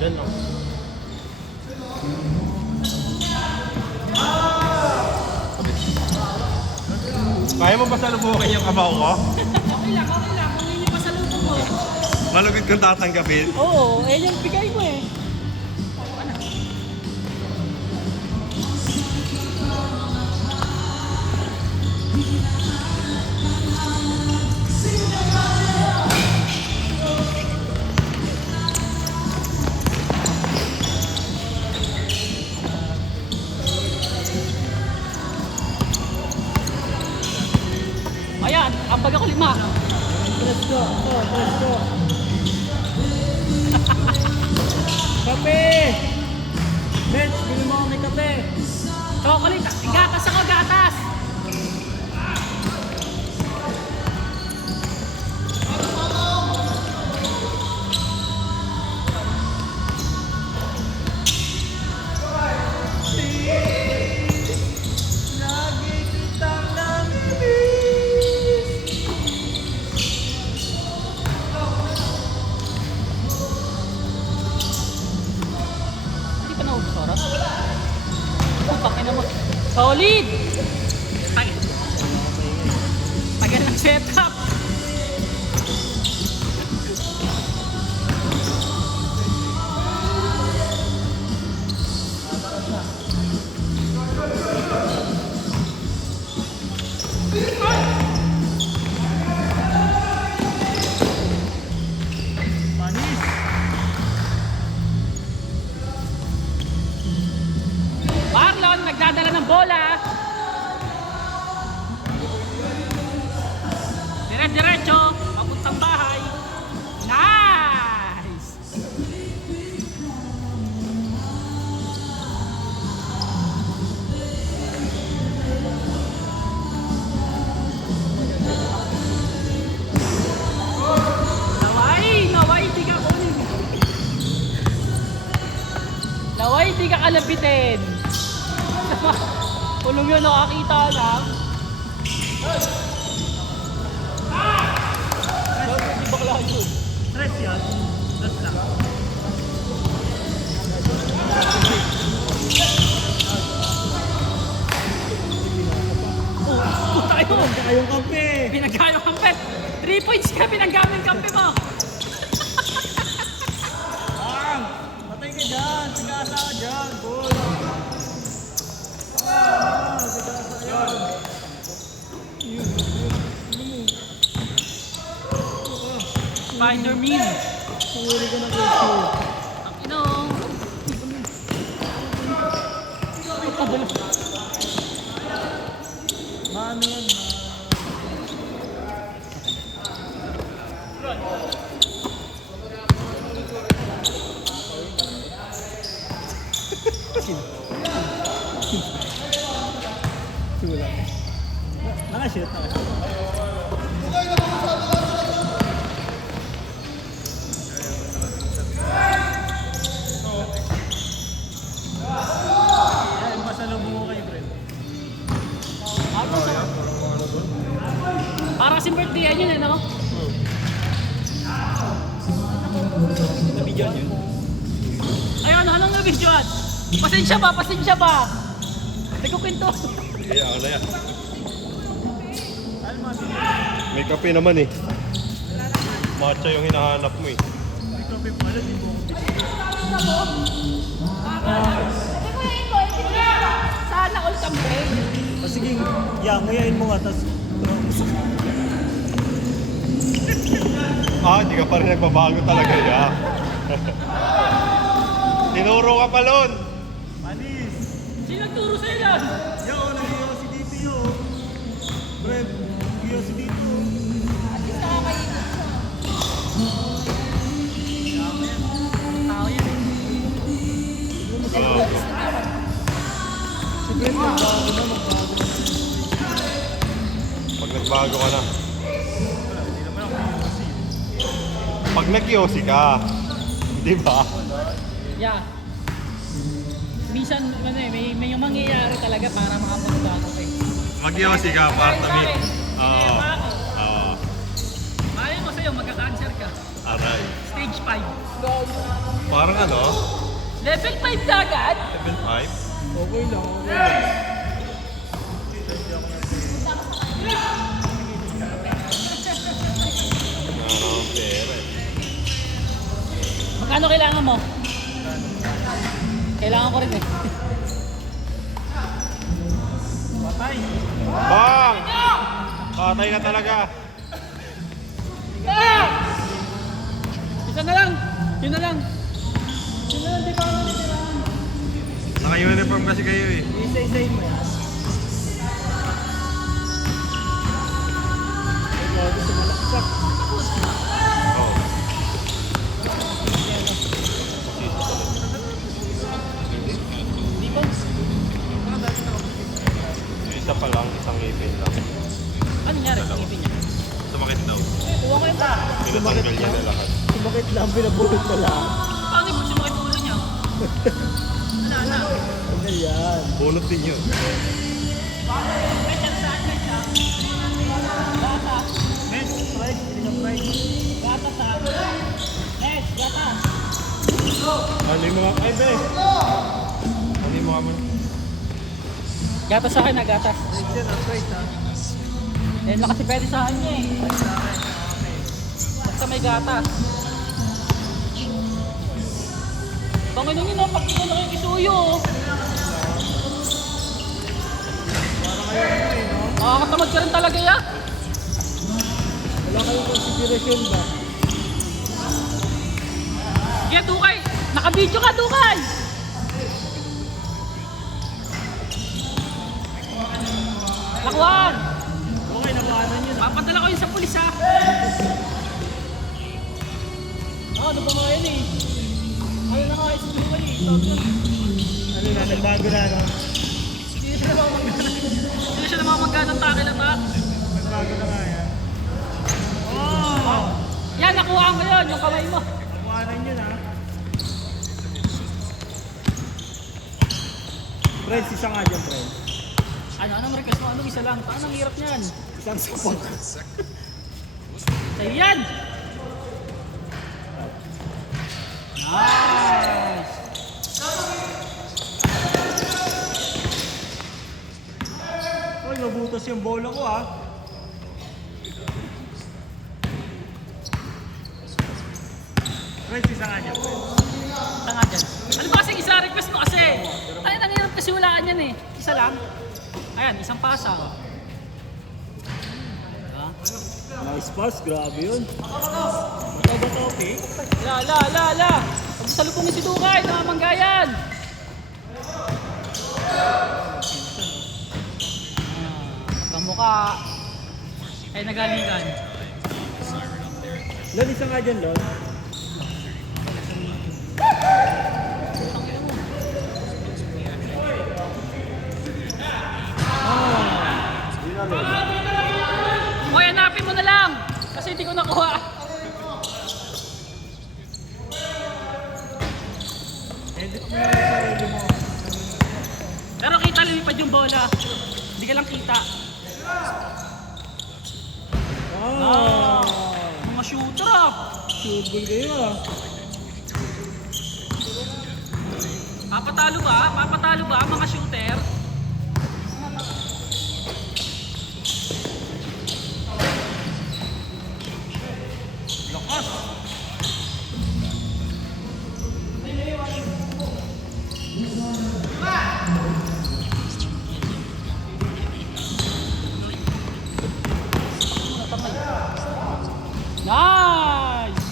Diyan lang. Kaya mo ba salubungin yung kabaw ko? Okay lang, okay lang. Kung yun yung pasalubong mo. Malugit kong tatanggapin. Oo, eh yung bigay mo eh. Ayan, ambag ako 5. Let's go. Oh, let's go. Kape! Bench, bili mo kami kape. Chocolate, gatas ako, gatas! Lagi kitang namimiss. Hindi pa naubos, putang ina mo. Solid! Tagal ng setup. Panis. Marlon, nagdadala ng bola. Dire-diretso, papuntang bahay. Nice! Naway, di ka kunin. Naway, di ka kalapitin. Tulong yun, nakakita lang. Hindi bakla yun. Stress yan. Stress lang. Puta yun. Kayong kape. Pinagkano kampe. 3 points ka, pinanggaming kampe mo. Bang! Patay ka dyan. Sigasa ka dyan. Boy. Sigasa yan. Spider-Man. Sumuri ka na gusto. Ang ino. Mano yan. Sula. Nakashoot, nakashoot. Yan, pasalubong mo kay Brent. Ako sa... Para kasi birthday yun eh, no? Nabigyan yun. Ayun, anong nabidyoan? Pasensya ba, pasensya ba? Hindi ko kwento. Kaya ako na yan. Alma, May kape naman eh. Matcha yung hinahanap mo eh. may kape pala, di mo ako Sana all campaign. O sige, nguyain mo nga, tapos Hindi ka pa rin nagbabago talaga ya. Tinuro ka pa lon. Manis! Sino nagturo sa'yo yan? Yo, nag-iyo si dito yo. Brent, nag-iyo si dito. Tao yan eh. Si Brent, magbago na, magbago na. Pag nagbago ka na. Hindi naman ako kasi. Pag nag-yosi ka. Di ba? Yeah. Minsan, ano eh, may yung mangyayari talaga para makapagbago ka eh. Mag-yosi ka para Sa tamik. akin, Oo. kaya pa ako. Oo. Malay ko sa'yo, magka-cancer ka. Aray. Stage 5. Parang ano? Level 5 na agad? Level 5? Okay lang, okay lang. Pera. Magkano kailangan mo? Kailangan ko rin eh. Patay. Bang! Patay ka talaga. Isa na lang. Yun na lang. Yun na lang, di ba ako natitirahan? Naka-uniform kasi kayo eh. Isa-isahin mo yan. Ikaw, gusto mo laksak. Oo. Di ba? Isa pa lang, isang ngipin lang. Ano nangyari sa ngipin niya? Sumakit daw. Kuha ko yung pa. Pinatanggal niya na lahat. Sumakit lang, pinabulot na lang. Paano yung sumakit ulo niya? Wala na. Ano yan? Bunot din yun. Medyan saan ka siya? Gata. Men, price, hindi na price. Gata sa. Nes, gata. Ano yung mga... Ay, be! Ano yung mga... Gata sa akin na gata. Price yan, price ha. Eh, na kasi pwede sa kanya eh. Price sa akin. Basta may gatas. Panginoon nyo na, pag ito na kayo isuyo. Para kayo ano eh, no? Makakatamad ka rin talaga ya. Wala kayong consideration ba? Kaya Dukay, nakabidyo ka Dukay. Lakwan. Okay, nakuhanan yun. Papadala ko yun sa pulis ha. Ano ba nga yun eh? Ano na nga si Dukay eh? Ano na, nagbago na, no? Hindi siya namamagka ng takil attack. Nagbago na nga yan. Oh! Yan, nakuha ko yun, yung kamay mo. Nakuhanan yun, ha? Friends, isa nga dyan, friends. Anong request mo? Anong isa lang? Paano ang hirap niyan? Isang sapag. Sa'yo yan! Nice! Uy, nabutas yung bola ko, ha? Friends, isa nga dyan, friends. Tanga dyan. Ano ba kasing isa request mo kasi? Ay, ang hirap kasi walaan yan eh. Isa lang. Ayan, isang pasa. Diba? Nice pass, grabe yun. Ito ba topic? La. Pag salupungin si Dukay, namamanggayan. Pagkamuka. Ay, nagalingan. Lon, isa nga dyan, Lon. Hoy, hanapin mo na lang. Kasi hindi ko nakuha. Edit mo yung sarili mo. Pero kita lumipad yung bola. Hindi ka lang kita. Ah! Mga shooter ah. Shoot goal kayo, ah. Papatalo ba? Papatalo ba ang mga shooter? Lakas! Nice!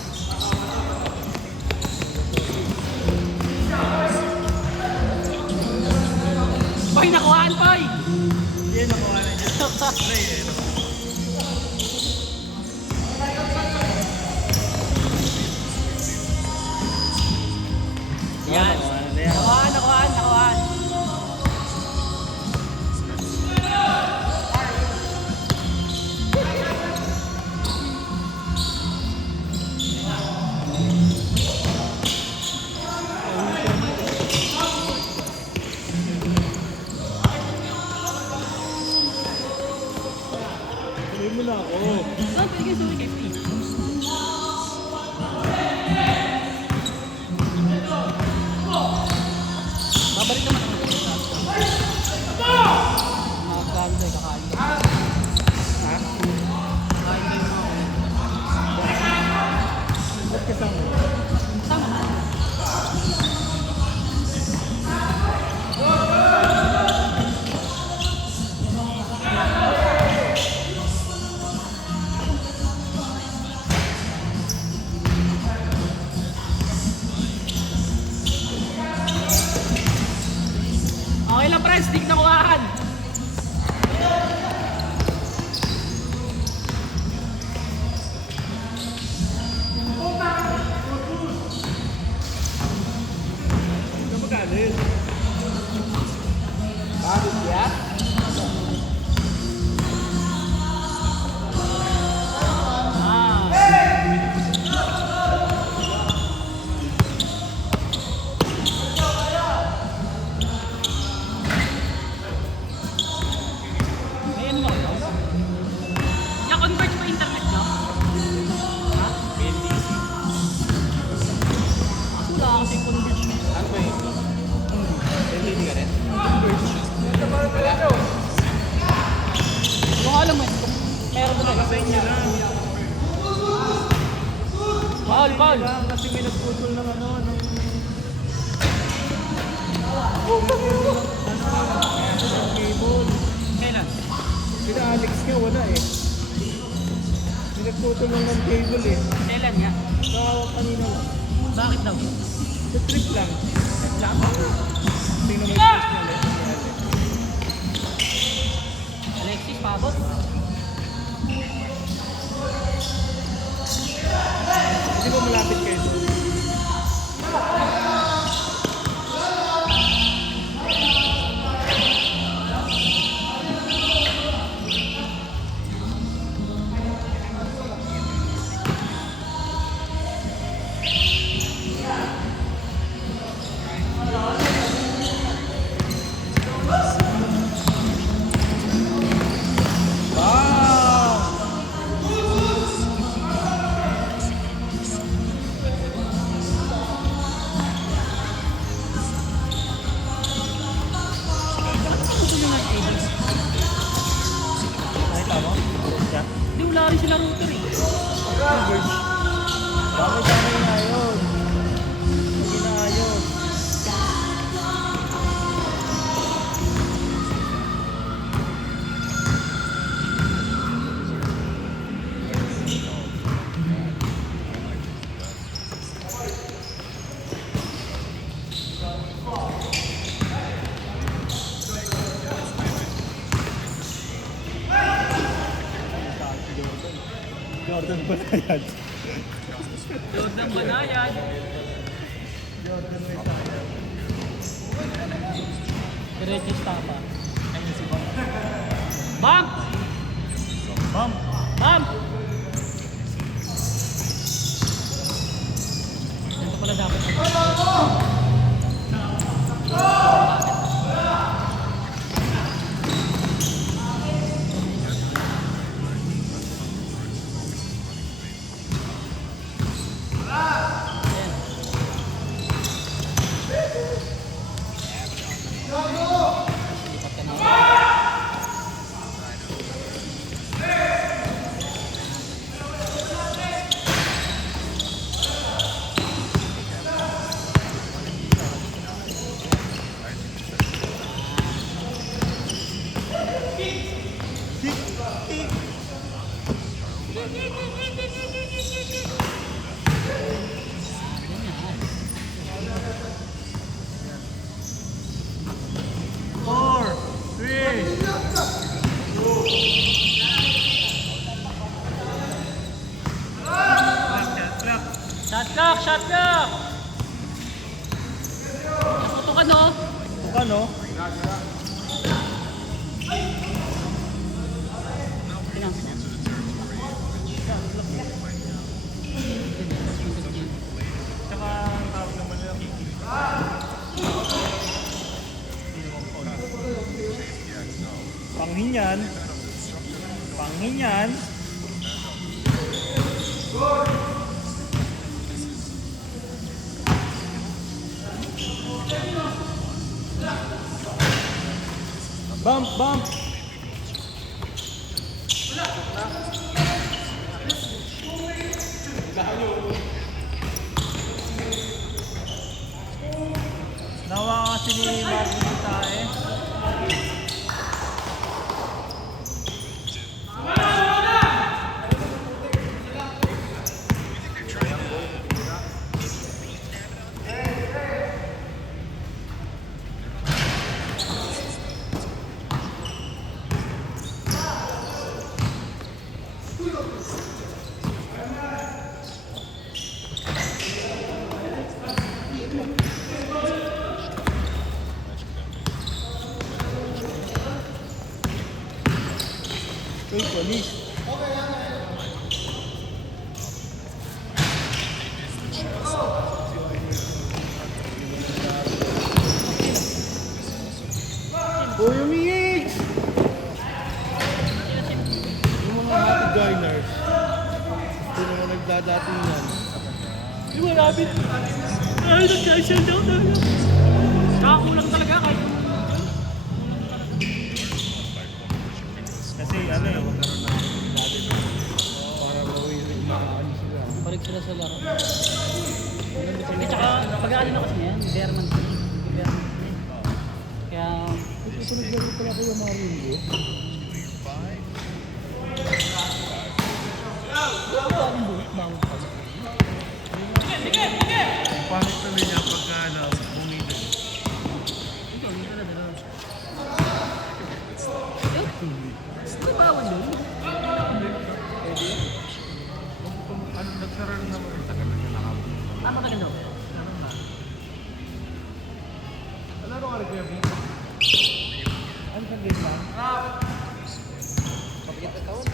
Boy, nakuhaan, boy! Yan, nakuha na dyan. Yan. Nakuha na yan. Nakuhaan. Hindi ka rin? Kung alam mo, meron talaga. Sa inyo na. Paul! Kasi may nagputol ng ano, ng... cable. Kailan? Sila Alex nga, wala eh. May nagputol lang ng cable eh. Kailan nga? Nakawak kanina lang. Bakit daw? Sa trip lang. Lang? Tingnan mo yung post niya. Alexis, pabot. Hindi ba malapit kayo doon? Nakita mo? Siya? Hindi, wala rin sila router eh. Dami-dami na yun. Hindi na ayos. Jordan ba na yan? Jordan Banayan. Jordan may tayo. Diretso stapa. Ayun si Bam. Bam! Ma'am! Bam! Ganito pala dapat. Shot clock! Tutukan no? Tukan no? Tingnan. Tsaka ang tawag naman nila Kiki. Panghinyan. Panghinyan. Bump, bump. Nawa kasi ni Marvin tayo. Uy, police. Uy, umingig! Yung mga happy diners. Ito mga nagdadating yan. Di ba, Rabbit? Ay, nag-cancel daw tayo. Nakakulang talaga kahit Kasi ano eh, magkaroon na dati para mawiwid ano sila. balik sila sa laro. At saka pag-aano na kasi yan, German. Kaya Susunod na rin pala kayo Mario. Pangit tuloy niya pagka ano, bumili. ikaw, hindi pala dalawa. May bawal yun. Ano, nagsara rin naman. Tagal na siya nakabot. Tama ka daw. Laro ka rin kuya B? Ano sa game ba? Kapagit na taon?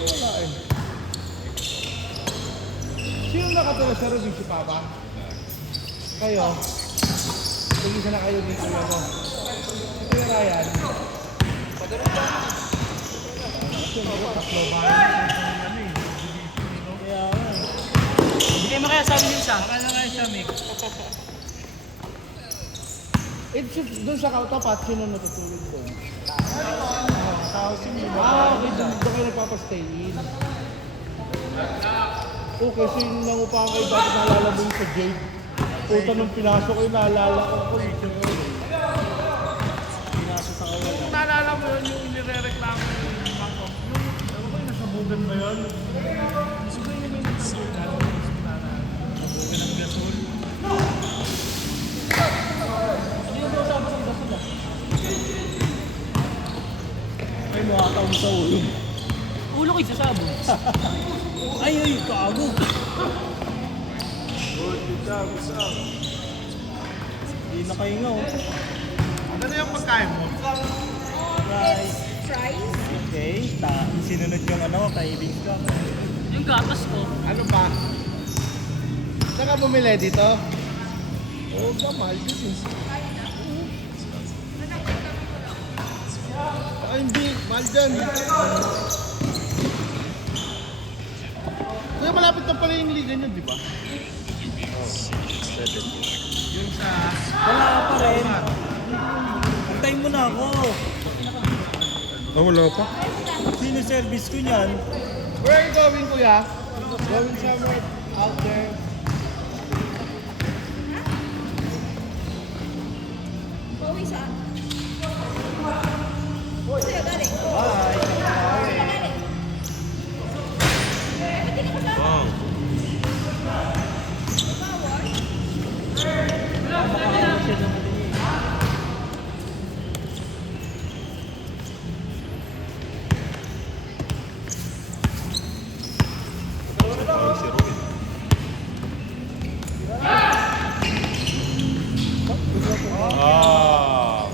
Wala eh. Sino nakatulog sa Rubik? Si Papa? Kayo? Tigisa na kayo dito na mo. Ito yung Ryan. Padalong ba? Tatlo ba? Kaya Hindi kayo makayasabi din siya. akala nga siya, Mick. Doon sa tapat, sino natutulog doon? Housing yun. Okay, doon kayo nagpapastay in. Okay, so yung nangupahan kayo dati naalala mo yung sa Jade. Puta nung pinasok kayo, naalala ko ko. Pinasok sa kawalan. Kung naalala mo yun, yung inirereklamo yung bangko. Ano ba yung nasa bugan ba yun? Siguro yun yung nasa bugan. Nabugan ng gasol. Ay, makakaw mo sa ulo. Ulo ko isasabog. Ay, kago. Hindi na kayo nga, oh. Ano na yung pagkain mo? Rice. Fries? Okay, sinunod yung ano, cravings ka. Yung gatas ko. Ano ba? Saan ka bumili dito? Oo ba, mahal dito. Ay, hindi. Mahal dyan. Kaya malapit na pala yung liga nyo, di ba? Yung sa... Wala pa rin. Antay mo na ako. Ah, wala pa. Sino-service ko niyan? Where are you going, kuya? Going somewhere out there. Pauwi saan? Sa'yo galing? Bye. Saan ka galing? Ba't di ka kasama? Wow. Bawal? Parang si Robin. Ah.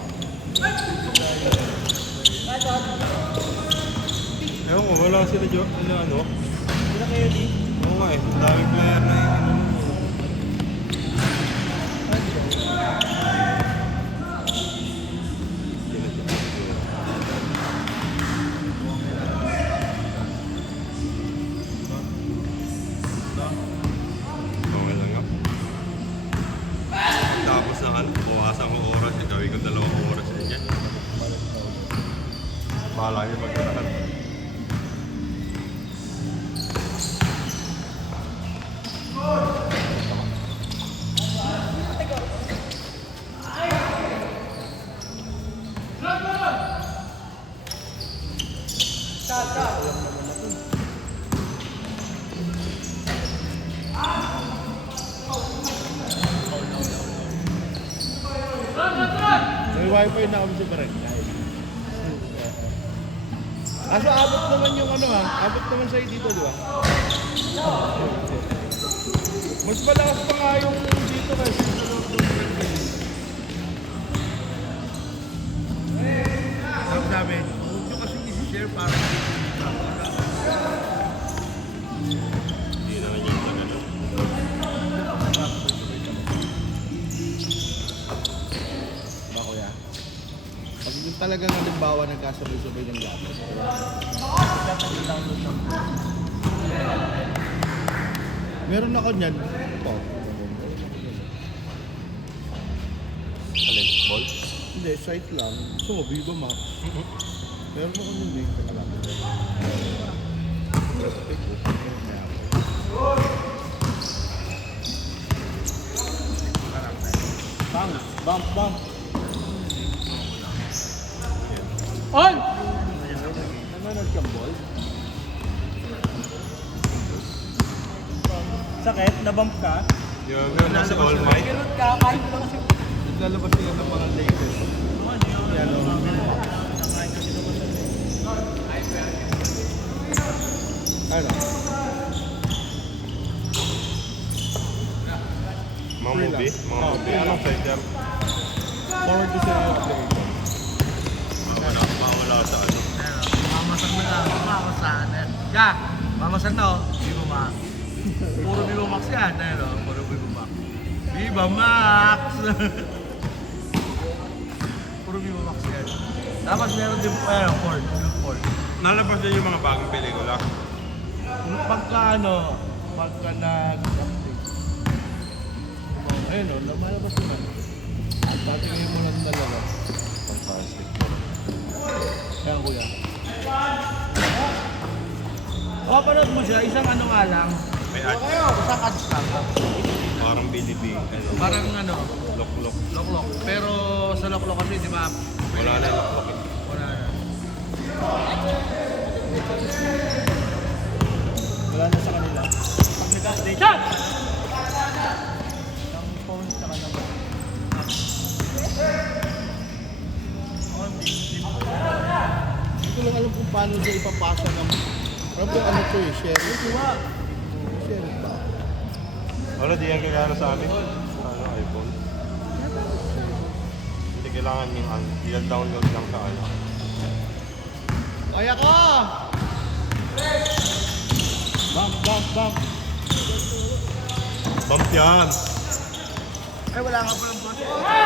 Ewan ko, wala sila na ano. Sino kayo di? Oo nga eh, ang daming player na yun. Okay lang nga. Tapos na kan, buwasan ko oras, gawin ko 2 oras na dyan. Bahala yung magkakaroon. May wifi na kami sa barangay. Kaso abot naman yung ano ha, abot naman sa'yo dito, di ba? Mas malakas pa nga yung dito kasi sa loob ng barangay. Sabi namin, huwag nyo kasi isi-share para Hindi naman yun sa ganun. ba kuya? Pag yung talagang halimbawa nagkasabay-sabay ng gamit. Meron ako niyan. Po. Hindi, site lang. Gusto mo, Viva Max. Meron mo kung hindi. Teka lang. Bump. On! Nanonood kang ball? Sakit, nabump ka. Yung si All Might. Kirot ka, kahit mo lang kasi. Naglalabas sila ng mga latest. Yan o. Ano? Mga movie. Anong site yan? Forward ko sa'yo yung application. Mawala sa ano. Mamasan mo lang. Mamasan. Ya! Mamasan na o. Viva Max. Puro Viva Max yan. Ayun o. Puro Viva Max. Viva Max! Puro Viva Max yan. Tapos meron din po yan. Ford. Nalabas din yung mga bagong pelikula. Pagka nag-update. Ayun o. Namalabas naman. Patingin mo lang talaga. Fantastic. Kaya kuya. Panood mo siya, isang ano nga lang. May ads. Isang ads lang. Parang Bilibili. Parang ano, Loklok. loklok. Pero sa loklok kasi, di ba, Wala na yung loklok. wala na. Wala na sa kanila. Pag nag-update, Shot! ng phone sa kanila. Hindi ko lang alam kung paano siya ipapasa ng... Alam ko ano to eh, share. Share ba? Wala, di yan kagana sa amin. Ano, iPhone. Hindi kailangan yung ano. I-download lang sa ano. Kaya ka! Bump. Bump yan! Ay, wala nga pa ng boss. Ano ba?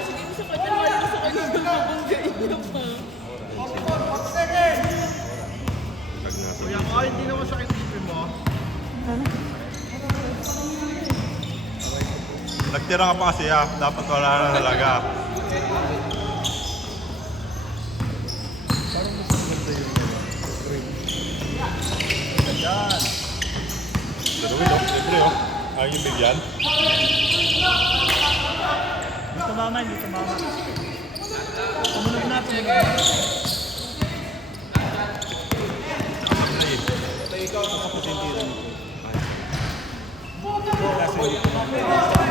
Sige mo sa kanya. Wala mo sa kanya. Nabanggain niya pa. Pag nasa Kuya ko, hindi naman sakit isipin mo. Nagtira ka pa kasi dapat wala na talaga. Parang mas maganda yung ring. Ayan. Pero wait, siyempre ayaw yung bigyan. Dito mama. Tumunod na, tumunod na. Play. Kapatintira nito. Kasi dito.